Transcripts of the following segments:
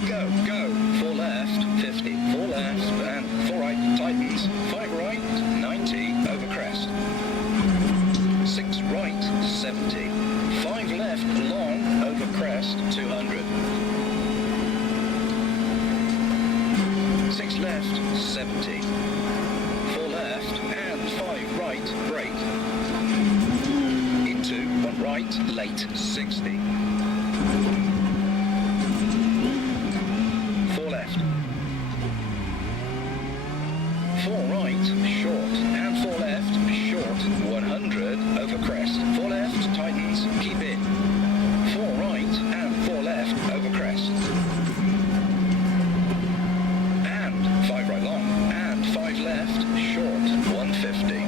go, go, go. 4 left, 50. 4 left, and 4 right, tightens. 5 right, 90, over crest. 6 right, 70. 5 left, long, over crest, 200. 6 left, 70. 4 left, and 5 right, brake. Into 1 right, late, 60. 4 left. 4 right, short, and 4 left, short, 100, over crest. 4 left, tightens, keep in. 4 right, and 4 left, over crest. And 5 right long, and 5 left, short, 150.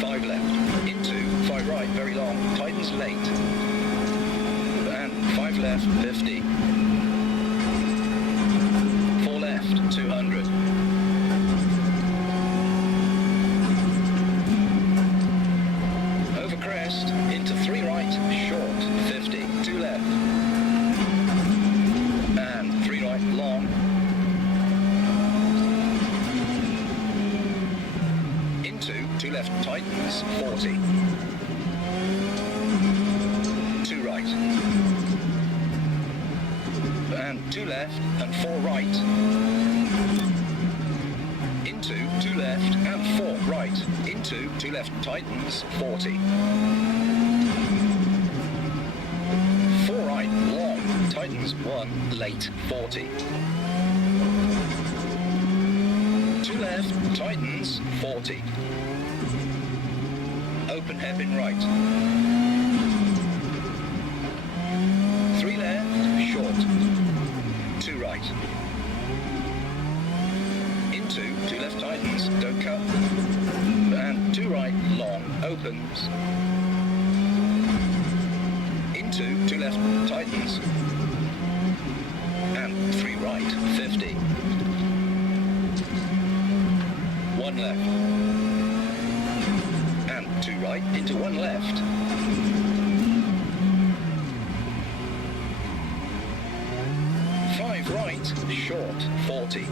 5 left, into 5 right, very long, tightens late. And 5 left, 50. 4 left, 200. Over crest, into 3 right, short, 50. 2 left. And 3 right, long. Into 2 left, tightens, 40. 2 right. And 2 left, and 4 right. Into 2 left, and 4 right. Into 2 left, tightens, 40. 4 right, long, tightens, 1, late, 40. 2 left, tightens, 40. Open hairpin right. 3 left, short. 2 right. Into 2 left, tightens, don't cut. And 2 right, long, opens. Into 2 left, tightens. And 3 right, 50. 1 left. And 2 right, into 1 left. 5 right, short, 40.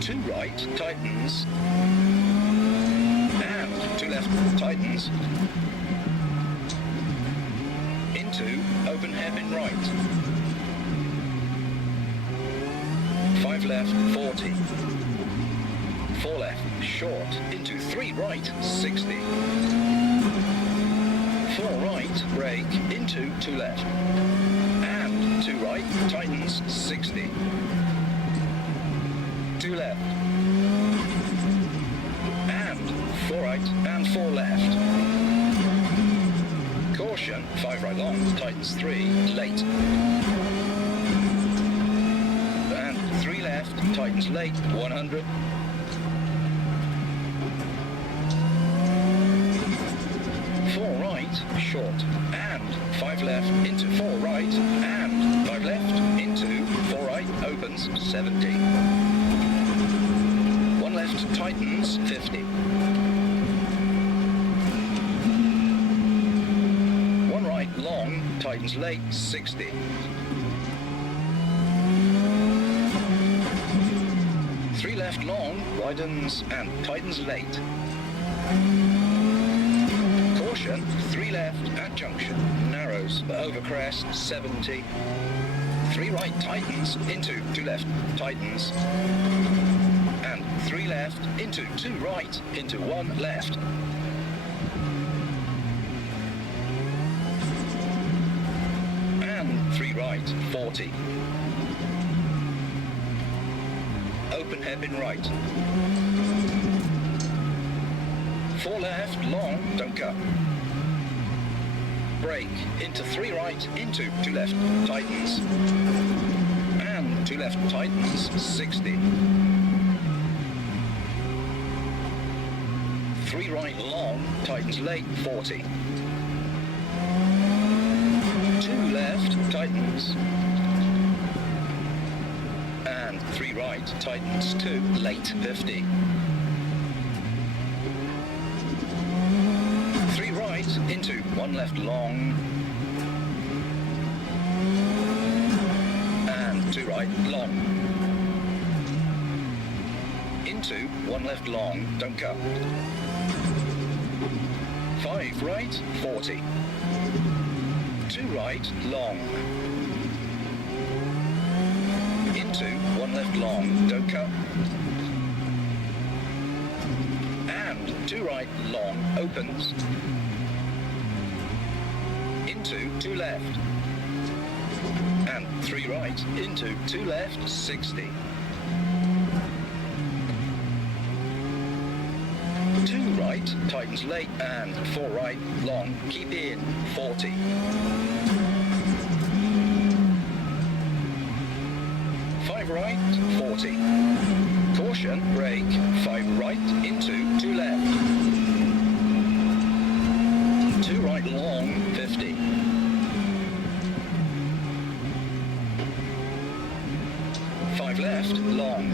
2 right, tightens. And 2 left, tightens. Into open hairpin right. 5 left, 40. 4 left, short, into 3 right, 60. 4 right, brake, into 2 left. And 2 right, tightens, 60. 2 left. And 4 right, and 4 left. Caution, 5 right long, tightens 3, late. And 3 left, tightens late, 100. 4 right, short, and 5 left, into 4 right, and 5 left, into 4 right, opens, 70. 1 left, tightens, 50. 1 right, long, tightens late, 60. 3 left, long, widens, and tightens late. Caution, 3 left at junction, narrows, over crest, 70. 3 right, tightens, into 2 left, tightens. And 3 left, into 2 right, into 1 left. And 3 right, 40. Open hairpin right. 4 left, long, don't cut. Brake, into 3 right, into 2 left, tightens. And 2 left, tightens, 60. 3 right, long, tightens late, 40. 2 left, tightens. And 3 right, tightens 2, late, 50. 3 right, into 1 left, long. right, long. Into 1 left long, don't cut. 5 right, 40. 2 right, long. Into 1 left long, don't cut. And 2 right, long, opens. Into 2 left. And 3 right, into 2 left, 60. 2 right, tightens late, and 4 right, long, keep in, 40. 5 right, 40. Caution, brake, 5 right, into 2 left. 2 right, long, 50. 5 left, long.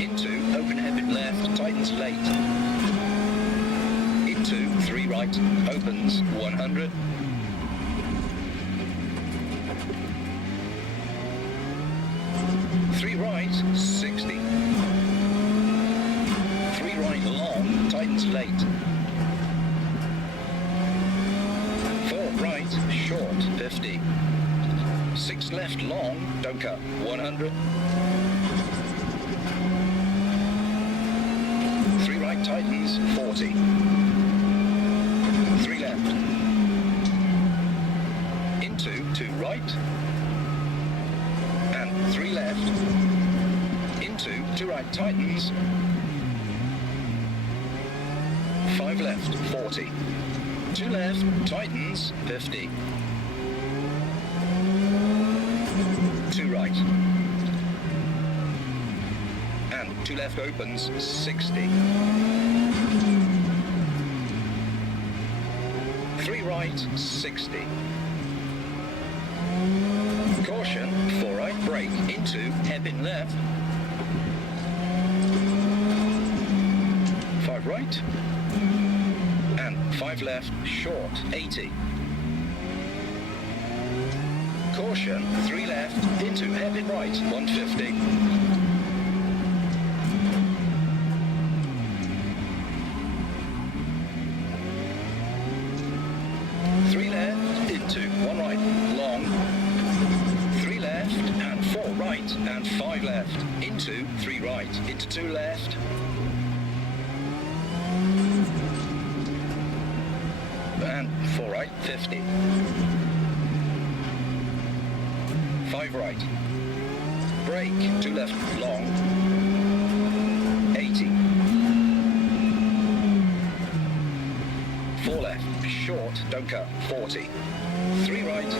Into, open hairpin left, tightens late. Into, 3 right, opens, 100. 3 right, 60. 3 right, long, tightens late. 4 right, short, 50. 6 left, long, don't cut, 100. 3 right, tightens, 40. 3 left. Into 2 right. And 3 left. Into 2 right, tightens. 5 left, 40. 2 left, tightens, 50. 2 right. And 2 left opens, 60. 3 right, 60. Caution, 4 right, brake, into, hairpin left. 5 right. And 5 left, short, 80. Caution, 3 left, into hairpin right, 150. 3 left, into 1 right, long. 3 left, and 4 right, and 5 left, into 3 right, into 2 left. And 4 right, 50. 5 right. Brake, 2 left, long. 80. 4 left, short, don't cut, 40. 3 right.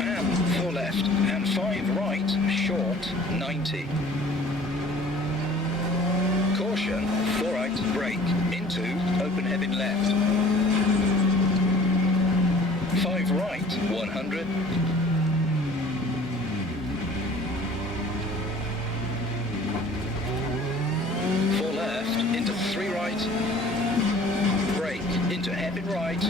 And 4 left, and 5 right, short, 90. Caution, 4 right, brake, into, open hairpin left. 5 right, 100. 4 left, into 3 right. Brake, into hairpin right.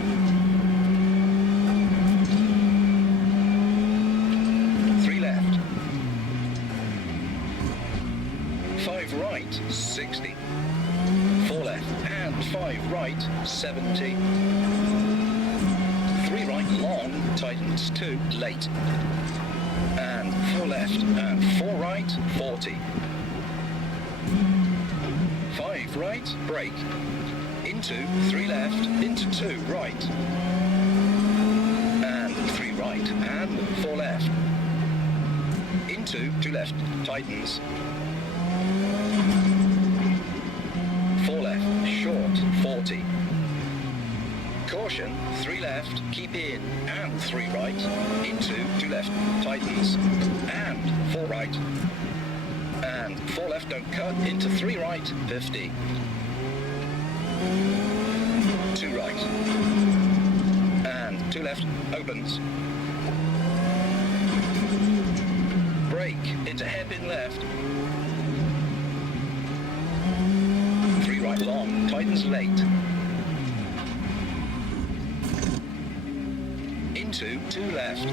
3 left. 5 right, 60. 4 left, and 5 right, 70. 3 right, long, tightens 2, late. And 4 left, and 4 right, 40. 5 right, brake. Into 3 left, into 2 right. And 3 right, and 4 left. Into 2 left, tightens. 4 left, short, 40. Caution, 3 left, keep in, and 3 right, into 2 left, tightens, and 4 right, and 4 left, don't cut, into 3 right, 50. 2 right, and 2 left, opens. Brake, into hairpin left. 3 right, long, tightens late. into 2 left,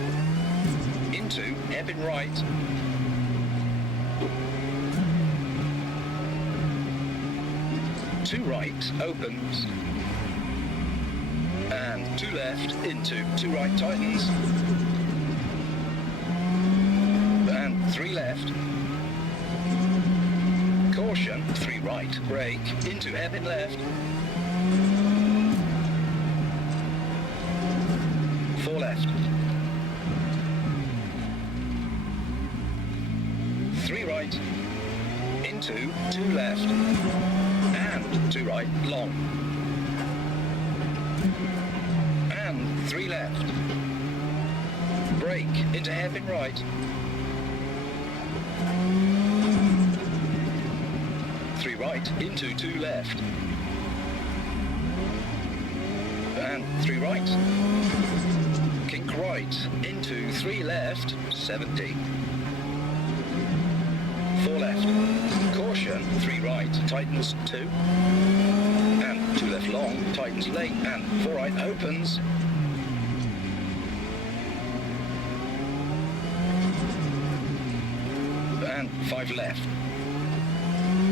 into hairpin right, two right opens, and 2 left into 2 right tightens, and 3 left, caution, 3 right, brake, into hairpin left, 4 left, 3 right, into 2 left, and 2 right, long, and 3 left, brake, into hairpin right, 3 right, into 2 left, and 3 right, kink right, into 3 left, 70, 4 left, caution, 3 right, tightens 2, and 2 left long, tightens late, and 4 right opens, and 5 left,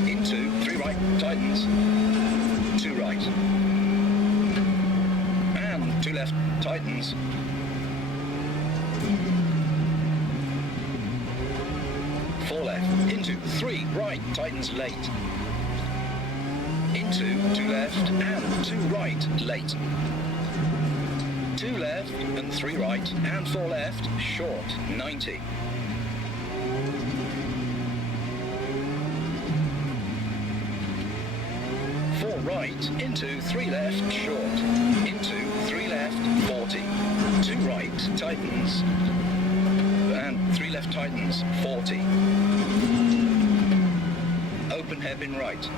into 3 right, tightens, 2 right, and 2 left, tightens, 4 left, into 3 right, tightens late, into 2 left, and 2 right, late, 2 left, and 3 right, and 4 left, short, 90. 4 right, into 3 left, short, into 3 left, 40, 2 right, tightens, and 3 left tightens, 40, open hairpin right,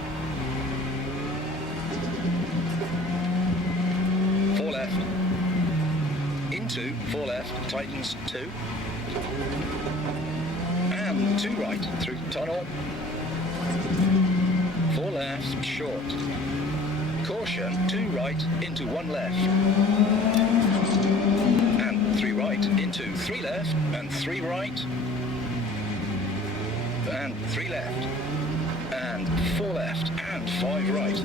4 left, into 4 left, tightens 2, and 2 right, through tunnel, 4 left, short, caution, 2 right, into 1 left, and 3 right, into 3 left, and 3 right, and 3 left, and 4 left, and 5 right,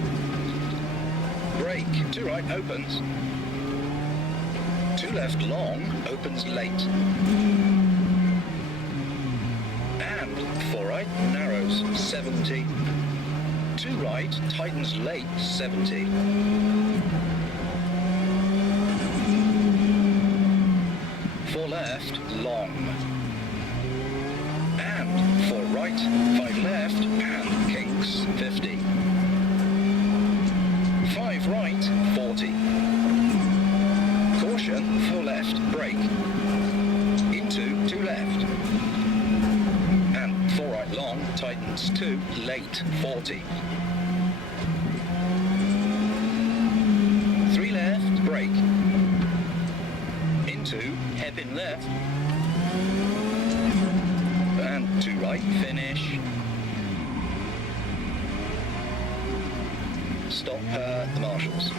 brake, 2 right, opens, 2 left, long, opens late, and 4 right, narrows, 70, 2 right, tightens late, 70, 4 left, long, and 4 right, 5 left, and kinks, 50, 5 right, 40, caution, 4 left, brake, into 2 left, and 4 right, long, tightens 2, late, 40, 3 left, brake, into hairpin left, and 2 right, finish, stop the marshals.